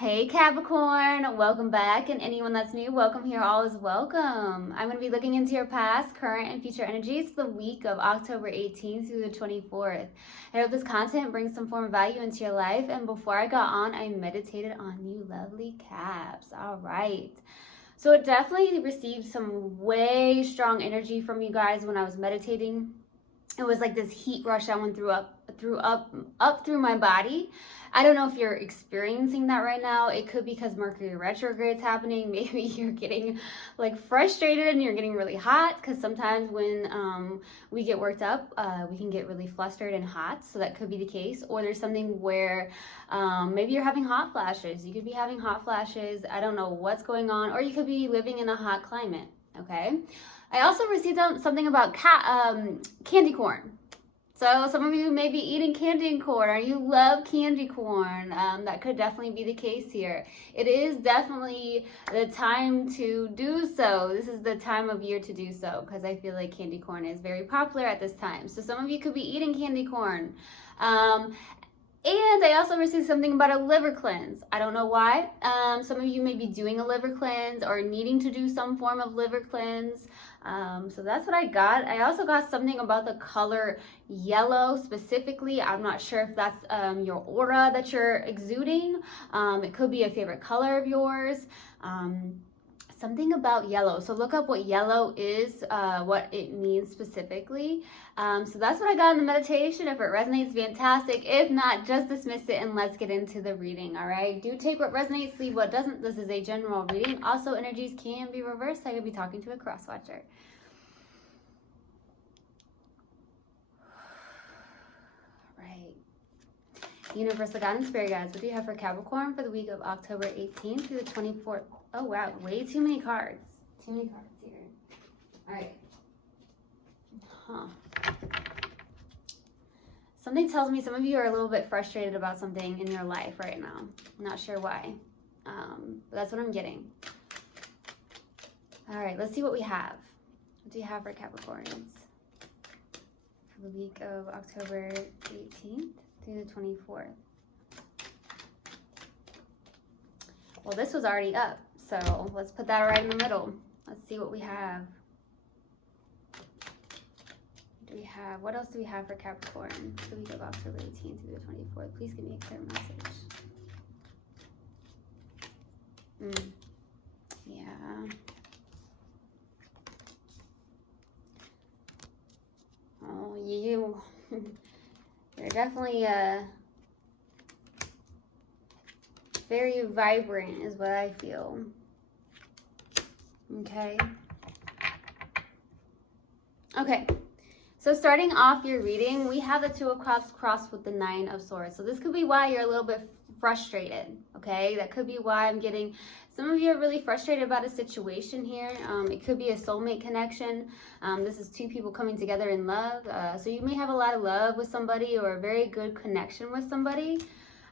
Hey Capricorn, welcome back, and anyone that's new, welcome here, all is welcome. I'm going to be looking into your past, current, and future energies for the week of October 18th through the 24th. I hope this content brings some form of value into your life, and before I got on, I meditated on you lovely Caps. All right. So it definitely received some way strong energy from you guys when I was meditating. It was like this heat rush I went through my body. I don't know if you're experiencing that right now. It could be because Mercury retrograde is happening. Maybe you're getting like frustrated and you're getting really hot, because sometimes when we get worked up, we can get really flustered and hot. So that could be the case. Or there's something where maybe you're having hot flashes. You could be having hot flashes. I don't know what's going on. Or you could be living in a hot climate. Okay. I also received something about candy corn. So some of you may be eating candy corn, or you love candy corn. That could definitely be the case here. It is definitely the time to do so. This is the time of year to do so, because I feel like candy corn is very popular at this time. So some of you could be eating candy corn. And I also received something about a liver cleanse. I don't know why. Some of you may be doing a liver cleanse or needing to do some form of liver cleanse. So that's what I got. I also got something about the color yellow specifically. I'm not sure if that's your aura that you're exuding. It could be a favorite color of yours. Something about yellow. So look up what yellow is, what it means specifically. So that's what I got in the meditation. If it resonates, fantastic. If not, just dismiss it and let's get into the reading. All right. Do take what resonates, leave what doesn't. This is a general reading. Also, energies can be reversed. I could be talking to a cross watcher. Right. Universal God and Spirit Guides, what do you have for Capricorn for the week of October 18th through the 24th? Oh, wow. Way too many cards. Too many cards here. All right. Something tells me some of you are a little bit frustrated about something in your life right now. I'm not sure why. But that's what I'm getting. All right. Let's see what we have. What do you have for Capricorns for the week of October 18th through the 24th? Well, this was already up, so let's put that right in the middle. Let's see what we have. What else do we have for Capricorn the week of October 18th through the 24th? Please give me a clear message. Yeah. Oh, you're definitely very vibrant is what I feel. Okay. Okay. So starting off your reading, we have the Two of Cups crossed with the Nine of Swords. So this could be why you're a little bit frustrated, okay? That could be why I'm getting, some of you are really frustrated about a situation here. It could be a soulmate connection. This is two people coming together in love. So you may have a lot of love with somebody or a very good connection with somebody.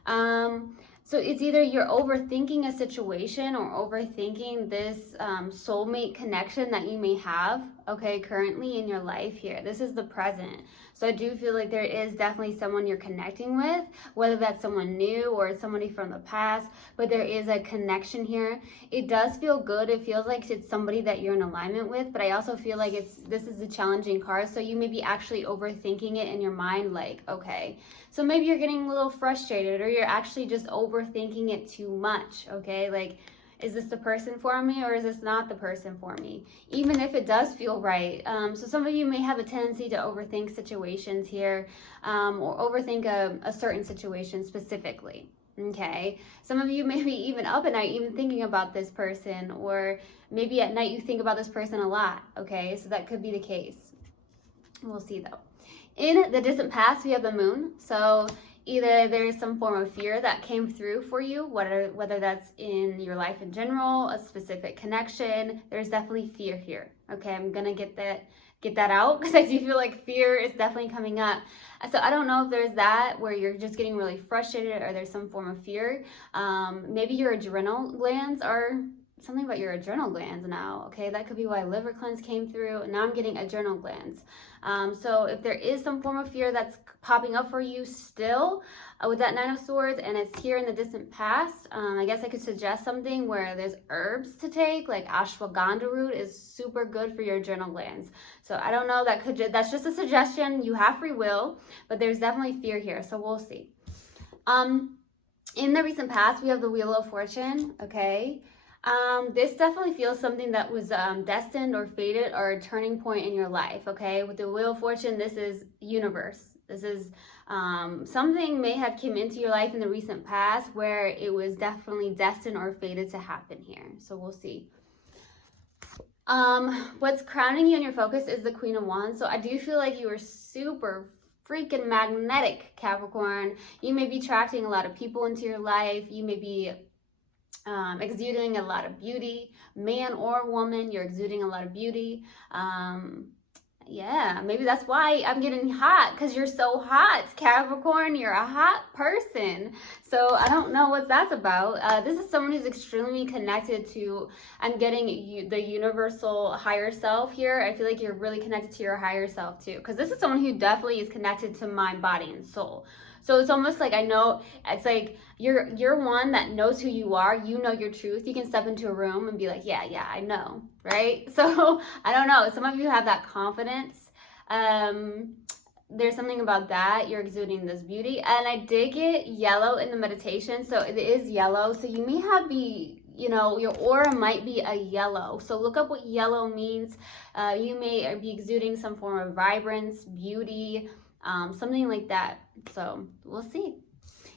So it's either you're overthinking a situation or overthinking this soulmate connection that you may have, okay, currently in your life here. This is the present. So I do feel like there is definitely someone you're connecting with, whether that's someone new or somebody from the past, but there is a connection here. It does feel good. It feels like it's somebody that you're in alignment with, but I also feel like this is a challenging card. So you may be actually overthinking it in your mind, like, okay, so maybe you're getting a little frustrated, or you're actually just overthinking it too much, okay? Like, is this the person for me, or is this not the person for me? Even if it does feel right. So some of you may have a tendency to overthink situations here, or overthink a certain situation specifically, okay? Some of you may be even up at night even thinking about this person, or maybe at night you think about this person a lot, okay? So that could be the case. We'll see though. In the distant past, we have the Moon. So either there's some form of fear that came through for you, whether that's in your life in general, a specific connection. There's definitely fear here. Okay, I'm gonna get that out, because I do feel like fear is definitely coming up. So I don't know if there's that where you're just getting really frustrated, or there's some form of fear. Maybe your adrenal glands are something about your adrenal glands now, okay? That could be why liver cleanse came through. And now I'm getting adrenal glands. So if there is some form of fear that's popping up for you still with that Nine of Swords, and it's here in the distant past, I guess I could suggest something where there's herbs to take, like ashwagandha root is super good for your adrenal glands. So I don't know, that's just a suggestion. You have free will, but there's definitely fear here. So we'll see. In the recent past, we have the Wheel of Fortune, okay? This definitely feels something that was destined or fated or a turning point in your life, okay? With the Wheel of Fortune, this is universe. This is something may have come into your life in the recent past where it was definitely destined or fated to happen here. So we'll see. What's crowning you in your focus is the Queen of Wands. So I do feel like you are super freaking magnetic, Capricorn. You may be attracting a lot of people into your life. You may be exuding a lot of beauty, man or woman, you're exuding a lot of beauty. Yeah, maybe that's why I'm getting hot, because you're so hot, Capricorn. You're a hot person. So I don't know what that's about. This is someone who's extremely connected to, I'm getting the universal higher self here. I feel like you're really connected to your higher self too, because this is someone who definitely is connected to mind, body, and soul. So it's almost like, I know, it's like you're one that knows who you are. You know your truth. You can step into a room and be like, yeah, I know, right? So I don't know. Some of you have that confidence. There's something about that. You're exuding this beauty. And I did get yellow in the meditation. So it is yellow. So you may have your aura might be a yellow. So look up what yellow means. You may be exuding some form of vibrance, beauty, something like that. So we'll see.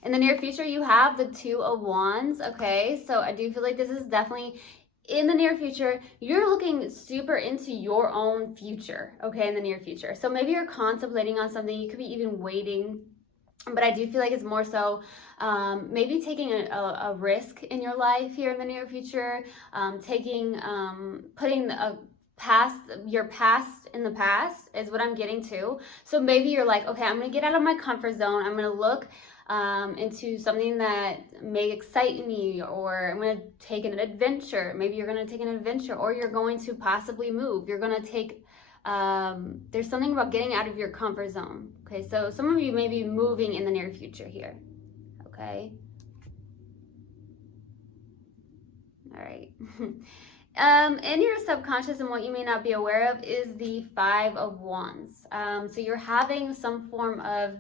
In the near future, you have the Two of Wands. Okay, so I do feel like this is definitely in the near future. You're looking super into your own future, okay, in the near future. So maybe you're contemplating on something. You could be even waiting, but I do feel like it's more so maybe taking a risk in your life here in the near future, putting your past in the past is what I'm getting to. So maybe you're like, okay, I'm gonna get out of my comfort zone. I'm gonna look into something that may excite me, or I'm gonna take an adventure. Maybe you're gonna take an adventure, or you're going to possibly move. You're gonna take, there's something about getting out of your comfort zone. Okay, so some of you may be moving in the near future here. Okay. All right. In your subconscious, and what you may not be aware of, is the Five of Wands. So you're having some form of,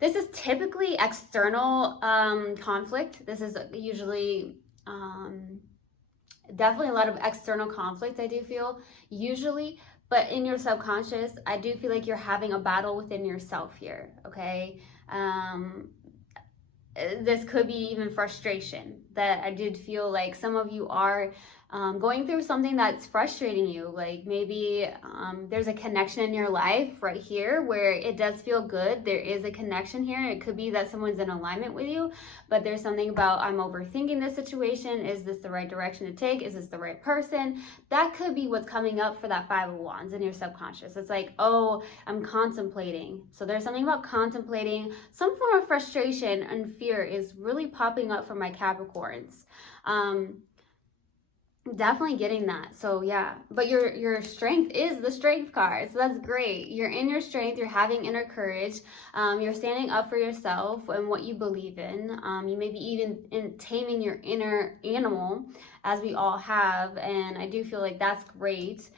this is typically external conflict. This is usually definitely a lot of external conflict, I do feel, usually. But in your subconscious, I do feel like you're having a battle within yourself here, okay? This could be even frustration, that I did feel like some of you are going through something that's frustrating you. Like maybe there's a connection in your life right here where it does feel good. There is a connection here. It could be that someone's in alignment with you, but there's something about, I'm overthinking this situation. Is this the right direction to take? Is this the right person? That could be what's coming up for that Five of Wands in your subconscious. It's like, oh, I'm contemplating. So there's something about contemplating. Some form of frustration and fear is really popping up for my Capricorns. Definitely getting that. So yeah, but your strength is the Strength card, so that's great. You're in your strength. You're having inner courage. You're standing up for yourself and what you believe in. You may be even taming your inner animal, as we all have, and I do feel like that's great.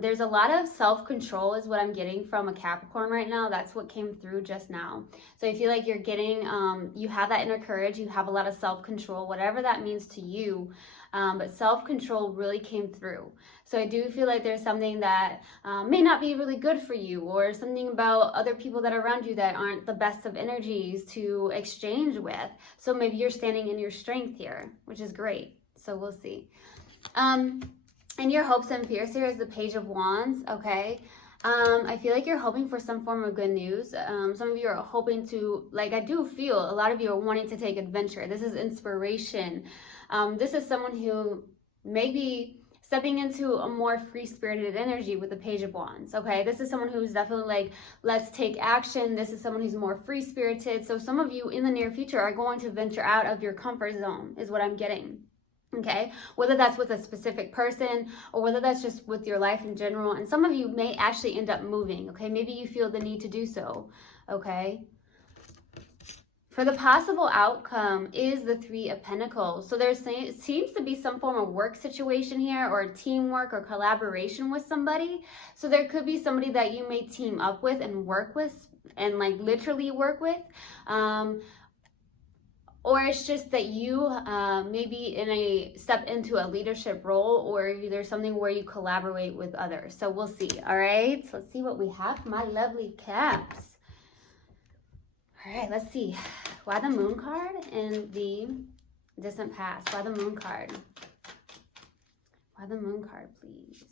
There's a lot of self-control is what I'm getting from a Capricorn right now. That's what came through just now. So I feel like you're getting, you have that inner courage. You have a lot of self-control, whatever that means to you. But self-control really came through. So I do feel like there's something that may not be really good for you, or something about other people that are around you that aren't the best of energies to exchange with. So maybe you're standing in your strength here, which is great. So we'll see. And your hopes and fears here is the Page of Wands, okay? I feel like you're hoping for some form of good news. Some of you are hoping to, like, I do feel a lot of you are wanting to take adventure. This is inspiration. This is someone who may be stepping into a more free-spirited energy with the Page of Wands, okay? This is someone who's definitely like, let's take action. This is someone who's more free-spirited. So some of you in the near future are going to venture out of your comfort zone, is what I'm getting. Okay, whether that's with a specific person or whether that's just with your life in general. And some of you may actually end up moving. Okay, maybe you feel the need to do so. Okay, for the possible outcome is the Three of Pentacles. So there seems to be some form of work situation here, or teamwork or collaboration with somebody. So there could be somebody that you may team up with and work with, and like literally work with. Or it's just that you maybe step into a leadership role, or there's something where you collaborate with others. So we'll see. All right, so let's see what we have for my lovely Caps. All right, let's see. Why the Moon card in the distant past? Why the Moon card? Why the Moon card, please?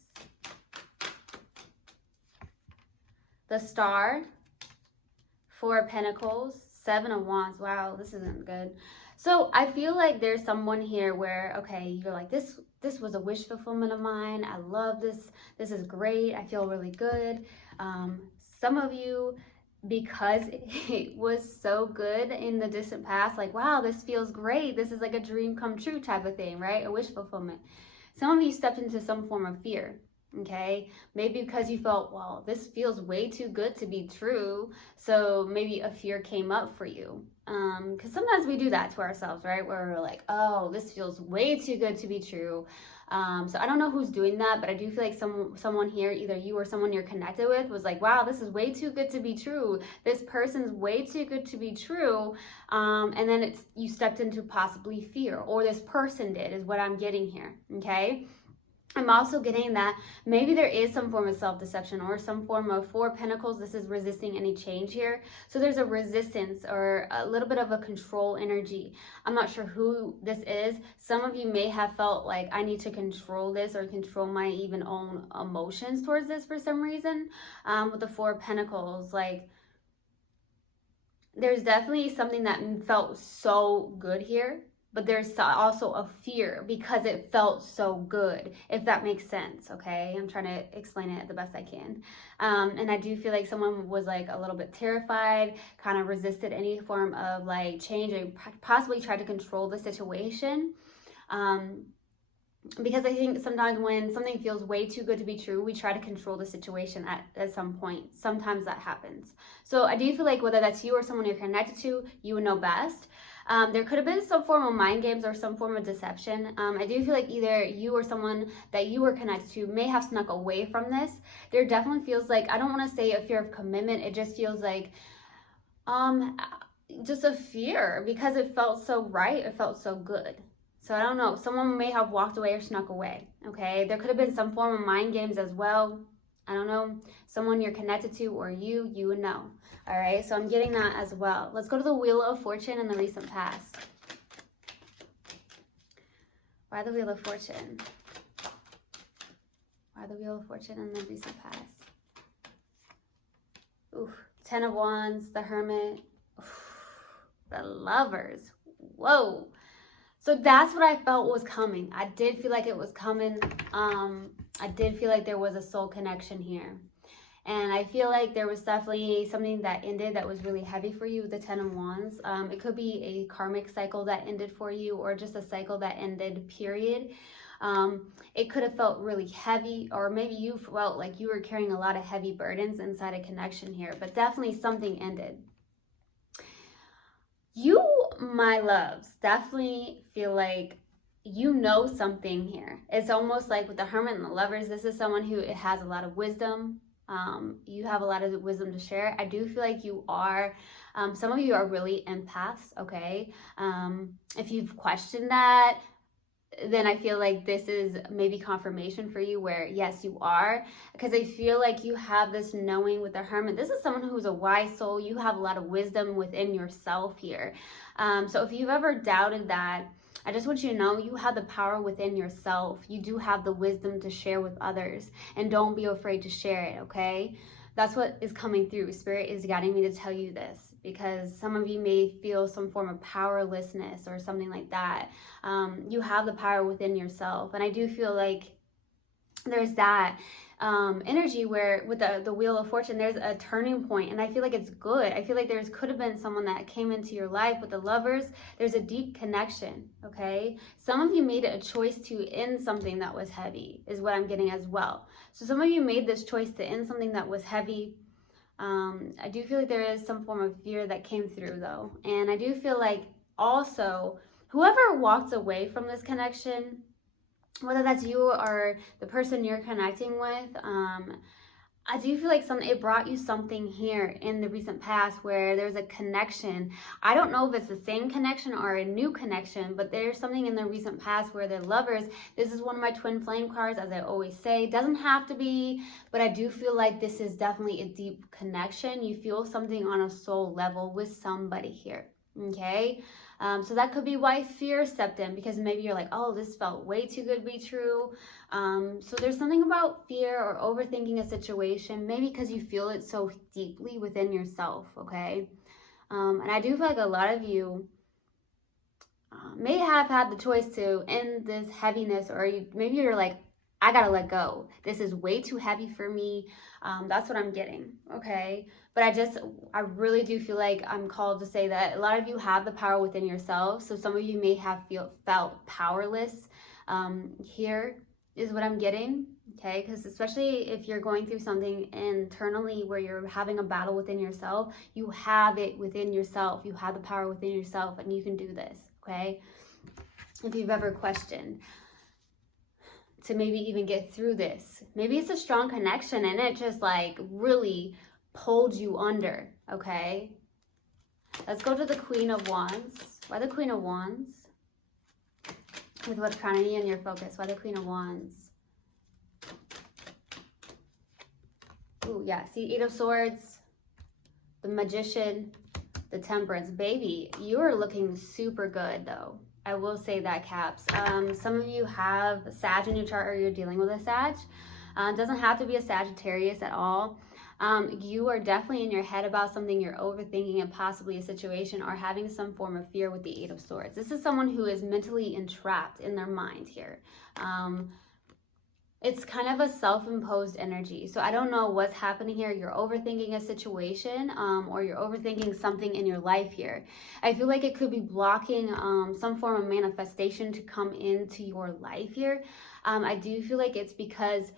The Star, Four of Pentacles, Seven of Wands. Wow, this isn't good. So I feel like there's someone here where, okay, you're like, this was a wish fulfillment of mine. I love this. This is great. I feel really good. Some of you, because it was so good in the distant past, like, wow, this feels great. This is like a dream come true type of thing, right? A wish fulfillment. Some of you stepped into some form of fear. Okay, maybe because you felt, well, this feels way too good to be true. So maybe a fear came up for you. Because sometimes we do that to ourselves, right? Where we're like, oh, this feels way too good to be true. So I don't know who's doing that, but I do feel like someone here, either you or someone you're connected with, was like, wow, this is way too good to be true. This person's way too good to be true. And then you stepped into possibly fear, or this person did, is what I'm getting here. Okay. I'm also getting that maybe there is some form of self-deception or some form of Four of Pentacles. This is resisting any change here. So there's a resistance or a little bit of a control energy. I'm not sure who this is. Some of you may have felt like, I need to control this or control my even own emotions towards this for some reason. With the Four of Pentacles, like, there's definitely something that felt so good here. But there's also a fear because it felt so good, if that makes sense, okay? I'm trying to explain it the best I can. And I do feel like someone was like a little bit terrified, kind of resisted any form of like change, or possibly tried to control the situation. Because I think sometimes when something feels way too good to be true, we try to control the situation at some point. Sometimes that happens. So I do feel like whether that's you or someone you're connected to, you would know best. There could have been some form of mind games or some form of deception. I do feel like either you or someone that you were connected to may have snuck away from this. There definitely feels like, I don't want to say a fear of commitment. It just feels like just a fear because it felt so right. It felt so good. So I don't know. Someone may have walked away or snuck away. Okay. There could have been some form of mind games as well. I don't know. Someone you're connected to, or you would know. All right, so I'm getting that as well. Let's go to the Wheel of Fortune in the recent past. Why the Wheel of Fortune? Why the Wheel of Fortune in the recent past? Ooh, Ten of Wands, the Hermit, the Lovers. Whoa. So that's what I felt was coming. I did feel like it was coming. I did feel like there was a soul connection here. And I feel like there was definitely something that ended that was really heavy for you with the Ten of Wands. It could be a karmic cycle that ended for you, or just a cycle that ended, period. It could have felt really heavy, or maybe you felt like you were carrying a lot of heavy burdens inside a connection here, but definitely something ended. You, my loves, definitely feel like you know something here. It's almost like with the Hermit and the Lovers, this is someone who has a lot of wisdom. You have a lot of wisdom to share. I do feel like you are, some of you are really empaths, okay? If you've questioned that, then I feel like this is maybe confirmation for you where, yes, you are. Because I feel like you have this knowing with the Hermit. This is someone who's a wise soul. You have a lot of wisdom within yourself here. So if you've ever doubted that, I just want you to know you have the power within yourself. You do have the wisdom to share with others, and don't be afraid to share it, okay? That's what is coming through. Spirit is guiding me to tell you this, because some of you may feel some form of powerlessness or something like that. You have the power within yourself, and I do feel like there's that. energy where with the Wheel of Fortune, there's a turning point, and I feel like it's good. I feel like there could have been someone that came into your life. With the Lovers, there's a deep connection, okay? Some of you made a choice to end something that was heavy, is what I'm getting as well. So some of you made this choice to end something that was heavy. I do feel like there is some form of fear that came through though. And I do feel like also, whoever walked away from this connection, whether that's you or the person you're connecting with, I do feel like it brought you something here in the recent past where there's a connection. I don't know if it's the same connection or a new connection, but there's something in the recent past where they're lovers. This is one of my twin flame cards, as I always say. Doesn't have to be, but I do feel like this is definitely a deep connection. You feel something on a soul level with somebody here, okay? So that could be why fear stepped in, because maybe you're like, oh, this felt way too good to be true. So there's something about fear or overthinking a situation, maybe because you feel it so deeply within yourself, okay? And I do feel like a lot of you may have had the choice to end this heaviness, or maybe you're like, I gotta let go. This is way too heavy for me. That's what I'm getting, okay? But I really do feel like I'm called to say that a lot of you have the power within yourselves. So some of you may have felt powerless. Here is what I'm getting, okay? Because especially if you're going through something internally where you're having a battle within yourself, you have it within yourself. You have the power within yourself, and you can do this, okay? If you've ever questioned to maybe even get through this. Maybe it's a strong connection and it just like really pulled you under, okay? Let's go to the Queen of Wands. Why the Queen of Wands? With what's crowning you in your focus. Why the Queen of Wands? Ooh, yeah. See, Eight of Swords, the Magician, the Temperance. Baby, you are looking super good though. I will say that, Caps. Some of you have Sag in your chart, or you're dealing with a Sag. Doesn't have to be a Sagittarius at all. You are definitely in your head about something, you're overthinking and possibly a situation, or having some form of fear with the Eight of Swords. This is someone who is mentally entrapped in their mind here. It's kind of a self-imposed energy. So I don't know what's happening here. You're overthinking a situation, or you're overthinking something in your life here. I feel like it could be blocking some form of manifestation to come into your life here. I do feel like it's because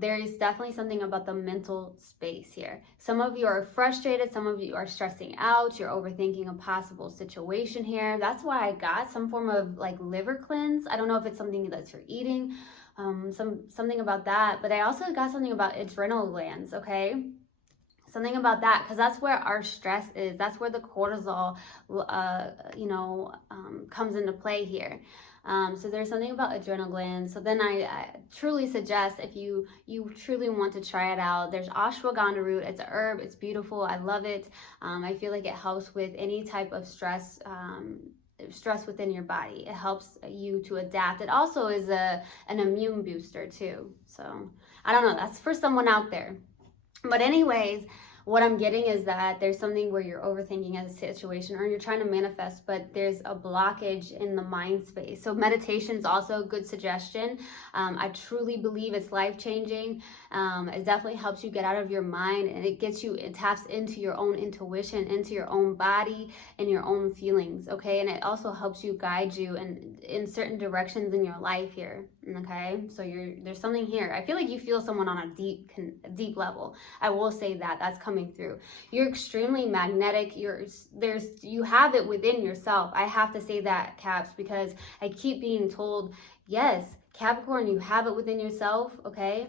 there is definitely something about the mental space here. Some of you are frustrated. Some of you are stressing out. You're overthinking a possible situation here. That's why I got some form of like liver cleanse. I don't know if it's something that you're eating. Something about that, but I also got something about adrenal glands, okay? Something about that, because that's where our stress is. That's where the cortisol, comes into play here. So there's something about adrenal glands. So then I truly suggest, if you truly want to try it out, there's ashwagandha root. It's a herb. It's beautiful. I love it. I feel like it helps with any type of stress within your body. It helps you to adapt. It also is an immune booster too. So I don't know, that's for someone out there. But anyways, what I'm getting is that there's something where you're overthinking a situation, or you're trying to manifest, but there's a blockage in the mind space. So meditation is also a good suggestion. I truly believe it's life-changing. It definitely helps you get out of your mind, and it taps into your own intuition, into your own body and your own feelings, okay? And it also helps you guide you in certain directions in your life here, okay? So there's something here. I feel like you feel someone on a deep level. I will say that that's coming through. You're extremely magnetic. You have it within yourself. I have to say that, Caps, because I keep being told, yes, Capricorn, you have it within yourself, okay?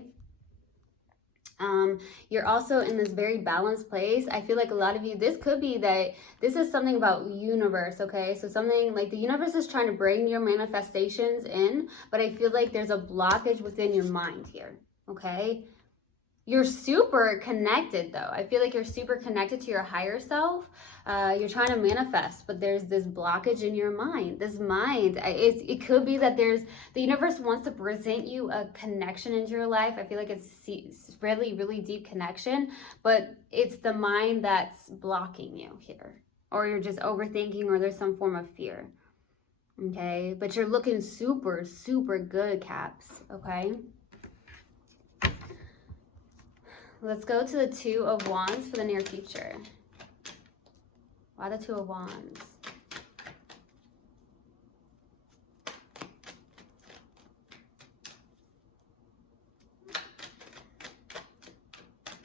You're also in this very balanced place. I feel like a lot of you, this could be that this is something about universe, okay? So something like the universe is trying to bring your manifestations in, but I feel like there's a blockage within your mind here, okay? You're super connected though. I feel like you're super connected to your higher self. You're trying to manifest, but there's this blockage in your mind. This mind, it could be that the universe wants to present you a connection into your life. I feel like it's really, really deep connection, but it's the mind that's blocking you here. Or you're just overthinking, or there's some form of fear. Okay, but you're looking super, super good, Caps, okay? Let's go to the Two of Wands for the near future. Why the Two of Wands?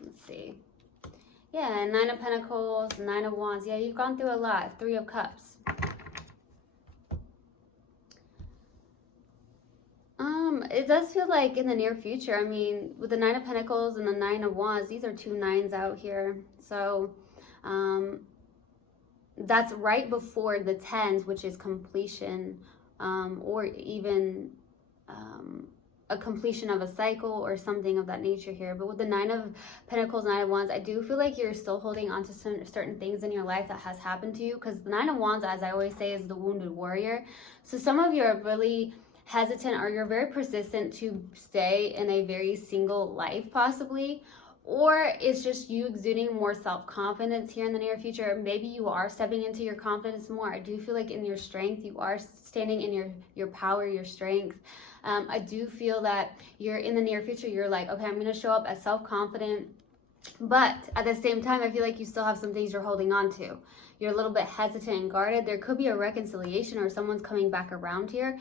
Let's see. Yeah, Nine of Pentacles, Nine of Wands. Yeah, you've gone through a lot. Three of Cups. It does feel like in the near future, I mean, with the Nine of Pentacles and the Nine of Wands, these are two nines out here. So, that's right before the tens, which is completion, or even a completion of a cycle or something of that nature here. But with the Nine of Pentacles, Nine of Wands, I do feel like you're still holding on to certain things in your life that has happened to you, because the Nine of Wands, as I always say, is the wounded warrior. So some of you are really hesitant, or you're very persistent to stay in a very single life possibly, or it's just you exuding more self-confidence here in the near future. Maybe you are stepping into your confidence more. I do feel like in your strength, you are standing in your power, your strength. I do feel that you're in the near future, you're like, okay, I'm going to show up as self-confident, but at the same time, I feel like you still have some things you're holding on to. You're a little bit hesitant and guarded. There could be a reconciliation, or someone's coming back around here.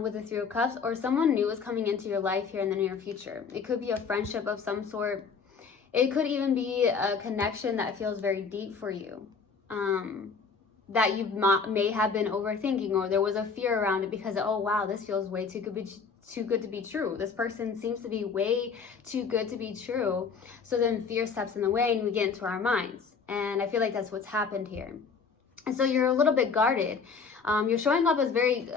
With the Three of Cups, or someone new is coming into your life here in the near future. It could be a friendship of some sort. It could even be a connection that feels very deep for you, that you may have been overthinking, or there was a fear around it because, oh wow, this feels way too good to be true. This person seems to be way too good to be true. So then fear steps in the way and we get into our minds. And I feel like that's what's happened here. And so you're a little bit guarded. You're showing up as very,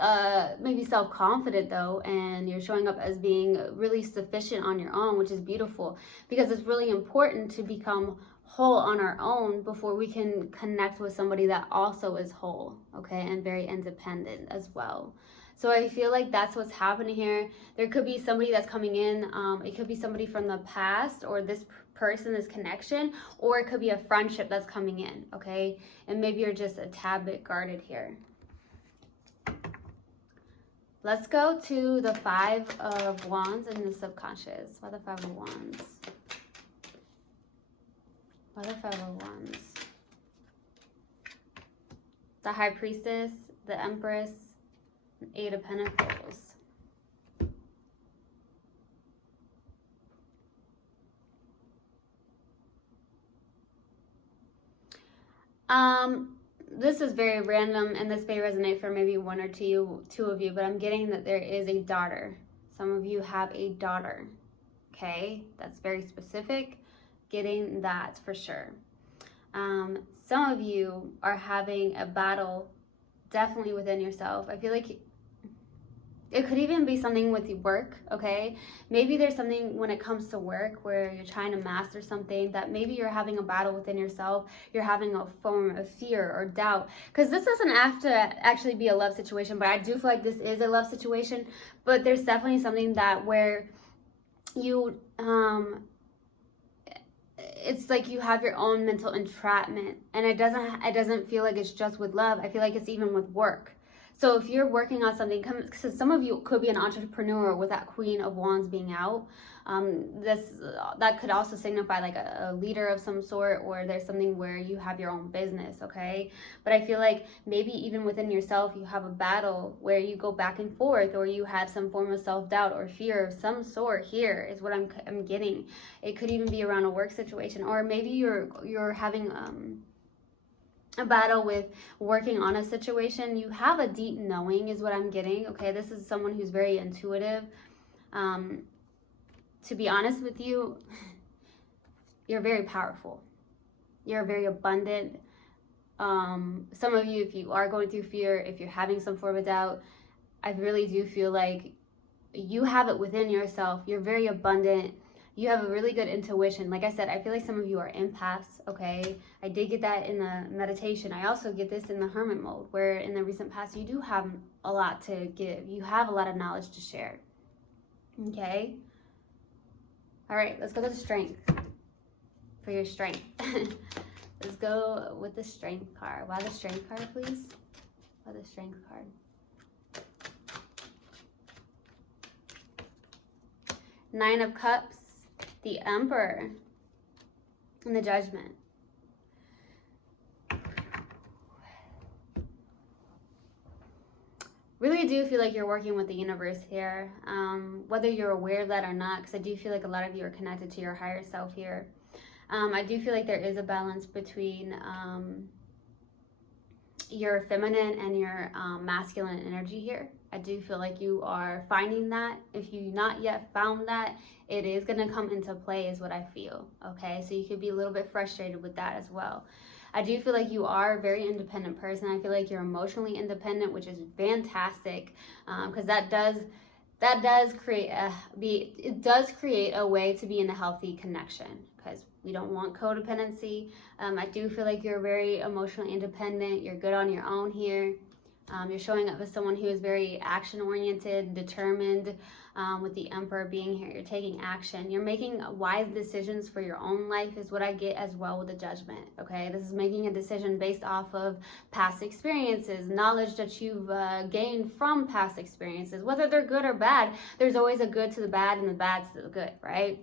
maybe self-confident though, and you're showing up as being really sufficient on your own, which is beautiful, because it's really important to become whole on our own before we can connect with somebody that also is whole, okay, and very independent as well. So I feel like that's what's happening here. There could be somebody that's coming in. It could be somebody from the past, or this person, this connection, or it could be a friendship that's coming in, okay? And maybe you're just a tad bit guarded here. Let's go to the Five of Wands and the subconscious. Why the Five of Wands? Why the Five of Wands? The High Priestess, the Empress, and Eight of Pentacles. This is very random, and this may resonate for maybe one or two of you, but I'm getting that there is a daughter. Some of you have a daughter, okay? That's very specific, getting that for sure. Some of you are having a battle definitely within yourself. I feel like it could even be something with your work, okay? Maybe there's something when it comes to work where you're trying to master something that maybe you're having a battle within yourself. You're having a form of fear or doubt. Because this doesn't have to actually be a love situation, but I do feel like this is a love situation. But there's definitely something that where you, it's like you have your own mental entrapment. And it doesn't feel like it's just with love. I feel like it's even with work. So if you're working on something, because some of you could be an entrepreneur with that Queen of Wands being out, that could also signify like a leader of some sort, or there's something where you have your own business, okay? But I feel like maybe even within yourself, you have a battle where you go back and forth, or you have some form of self-doubt or fear of some sort. Here is what I'm getting. It could even be around a work situation, or maybe you're having a battle with working on a situation. You have a deep knowing is what I'm getting, okay? This is someone who's very intuitive. To be honest with you, you're very powerful. You're very abundant. Some of you, if you are going through fear, if you're having some form of doubt, I really do feel like you have it within yourself. You're very abundant. You have a really good intuition. Like I said, I feel like some of you are empaths, okay? I did get that in the meditation. I also get this in the hermit mode, where in the recent past, you do have a lot to give. You have a lot of knowledge to share, okay? All right, let's go to the strength, for your strength. Let's go with the strength card. Why the strength card, please? Why the strength card? Nine of Cups. The Emperor, and the Judgment. Really do feel like you're working with the universe here, whether you're aware of that or not, because I do feel like a lot of you are connected to your higher self here. I do feel like there is a balance between your feminine and your masculine energy here. I do feel like you are finding that. If you not yet found that, it is going to come into play is what I feel, okay? So you could be a little bit frustrated with that as well. I do feel like you are a very independent person. I feel like you're emotionally independent, which is fantastic, because that does create a way to be in a healthy connection, because we don't want codependency. I do feel like you're very emotionally independent. You're good on your own here. You're showing up as someone who is very action-oriented, determined, with the Emperor being here. You're taking action. You're making wise decisions for your own life is what I get as well with the Judgment, okay? This is making a decision based off of past experiences, knowledge that you've gained from past experiences. Whether they're good or bad, there's always a good to the bad and the bad to the good, right?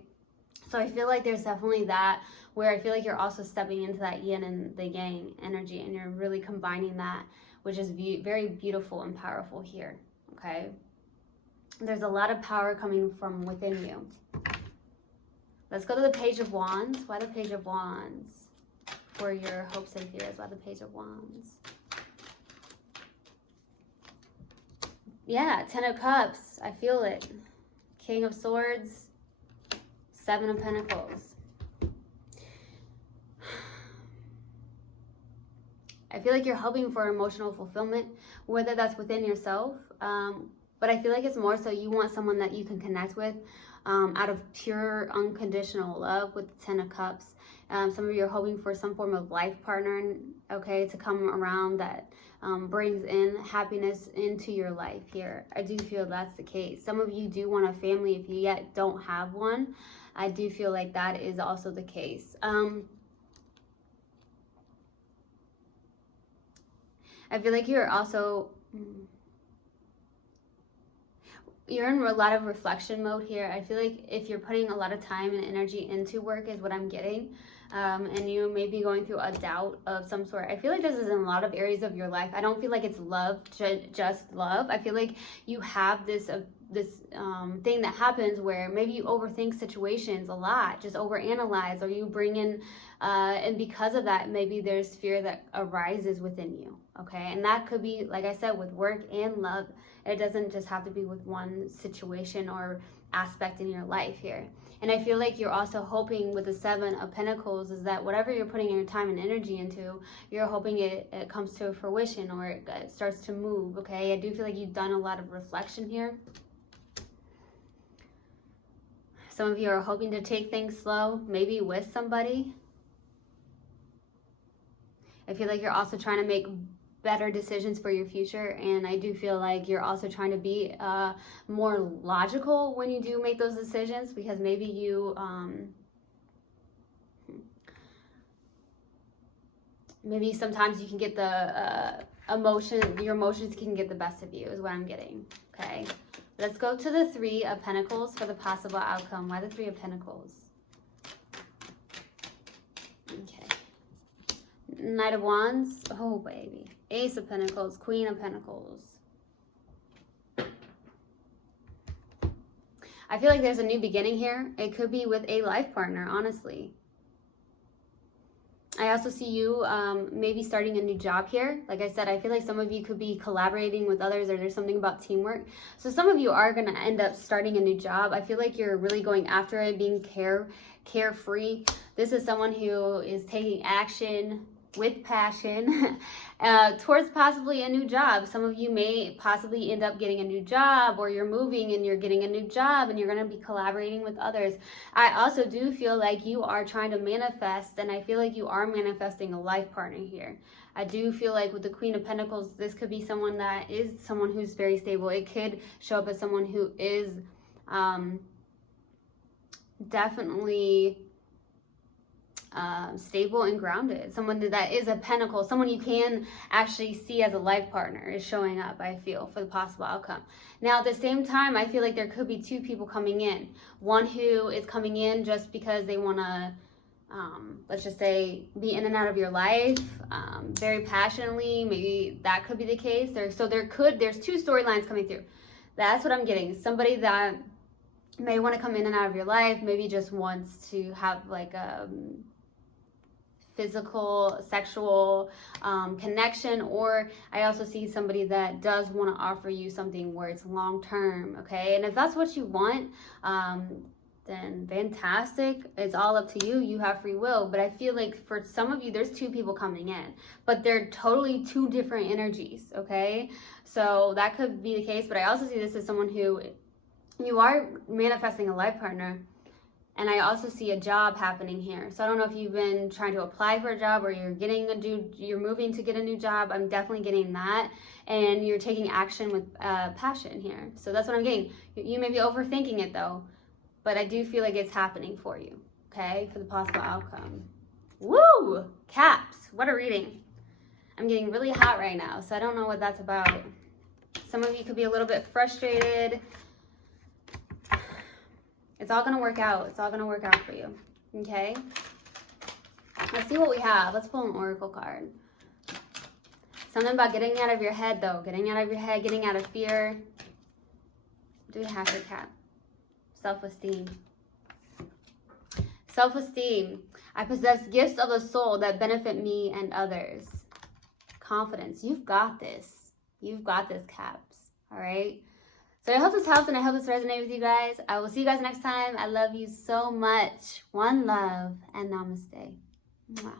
So I feel like there's definitely that, where I feel like you're also stepping into that yin and the yang energy, and you're really combining that, which is very beautiful and powerful here, okay? There's a lot of power coming from within you. Let's go to the Page of Wands. Why the Page of Wands? For your hopes and fears, why the Page of Wands? Yeah, Ten of Cups. I feel it. King of Swords. Seven of Pentacles. I feel like you're hoping for emotional fulfillment, whether that's within yourself, but I feel like it's more so you want someone that you can connect with out of pure unconditional love with the Ten of Cups. Some of you are hoping for some form of life partner, okay, to come around that brings in happiness into your life here. I do feel that's the case. Some of you do want a family if you yet don't have one. I do feel like that is also the case. I feel like you're also... You're in a lot of reflection mode here. I feel like if you're putting a lot of time and energy into work is what I'm getting, and you may be going through a doubt of some sort. I feel like this is in a lot of areas of your life. I don't feel like it's love, just love. I feel like you have this thing that happens where maybe you overthink situations a lot, just overanalyze, or you bring in, and because of that, maybe there's fear that arises within you, okay? And that could be, like I said, with work and love. It doesn't just have to be with one situation or aspect in your life here. And I feel like you're also hoping with the Seven of Pentacles is that whatever you're putting your time and energy into, you're hoping it comes to fruition, or it starts to move, okay? I do feel like you've done a lot of reflection here. Some of you are hoping to take things slow, maybe with somebody. I feel like you're also trying to make better decisions for your future, and I do feel like you're also trying to be more logical when you do make those decisions, because maybe you maybe sometimes you can get the your emotions can get the best of you is what I'm getting, okay? Let's go to the Three of Pentacles for the possible outcome. Why the Three of Pentacles? Okay. Knight of Wands. Oh, baby. Ace of Pentacles. Queen of Pentacles. I feel like there's a new beginning here. It could be with a life partner, honestly. I also see you maybe starting a new job here. Like I said, I feel like some of you could be collaborating with others, or there's something about teamwork. So some of you are going to end up starting a new job. I feel like you're really going after it, being carefree. This is someone who is taking action with passion towards possibly a new job. Some of you may possibly end up getting a new job, or you're moving and you're getting a new job and you're going to be collaborating with others. I also do feel like you are trying to manifest, and I feel like you are manifesting a life partner here. I do feel like with the Queen of Pentacles, this could be someone that is someone who's very stable. It could show up as someone who is definitely stable and grounded. Someone that is a pentacle, someone you can actually see as a life partner is showing up, I feel, for the possible outcome. Now, at the same time, I feel like there could be two people coming in. One who is coming in just because they want to let's just say, be in and out of your life very passionately. Maybe that could be the case. There's two storylines coming through. That's what I'm getting. Somebody that may want to come in and out of your life, maybe just wants to have like a physical, sexual connection, or I also see somebody that does want to offer you something where it's long term, okay? And if that's what you want, then fantastic. It's all up to you. You have free will. But I feel like for some of you, there's two people coming in, but they're totally two different energies, okay? So that could be the case. But I also see this as someone who, you are manifesting a life partner, and I also see a job happening here. So I don't know if you've been trying to apply for a job, or you're moving to get a new job. I'm definitely getting that. And you're taking action with passion here. So that's what I'm getting. You may be overthinking it though, but I do feel like it's happening for you, okay, for the possible outcome. Woo! Caps, what a reading. I'm getting really hot right now, so I don't know what that's about. Some of you could be a little bit frustrated. It's all going to work out. It's all going to work out for you, okay? Let's see what we have. Let's pull an oracle card. Something about getting out of your head, though. Getting out of your head, getting out of fear. What do we have here, Cap? Self-esteem. Self-esteem. I possess gifts of the soul that benefit me and others. Confidence. You've got this. You've got this, Caps. All right? So I hope this helped, and I hope this resonated with you guys. I will see you guys next time. I love you so much. One love, and namaste. Mwah.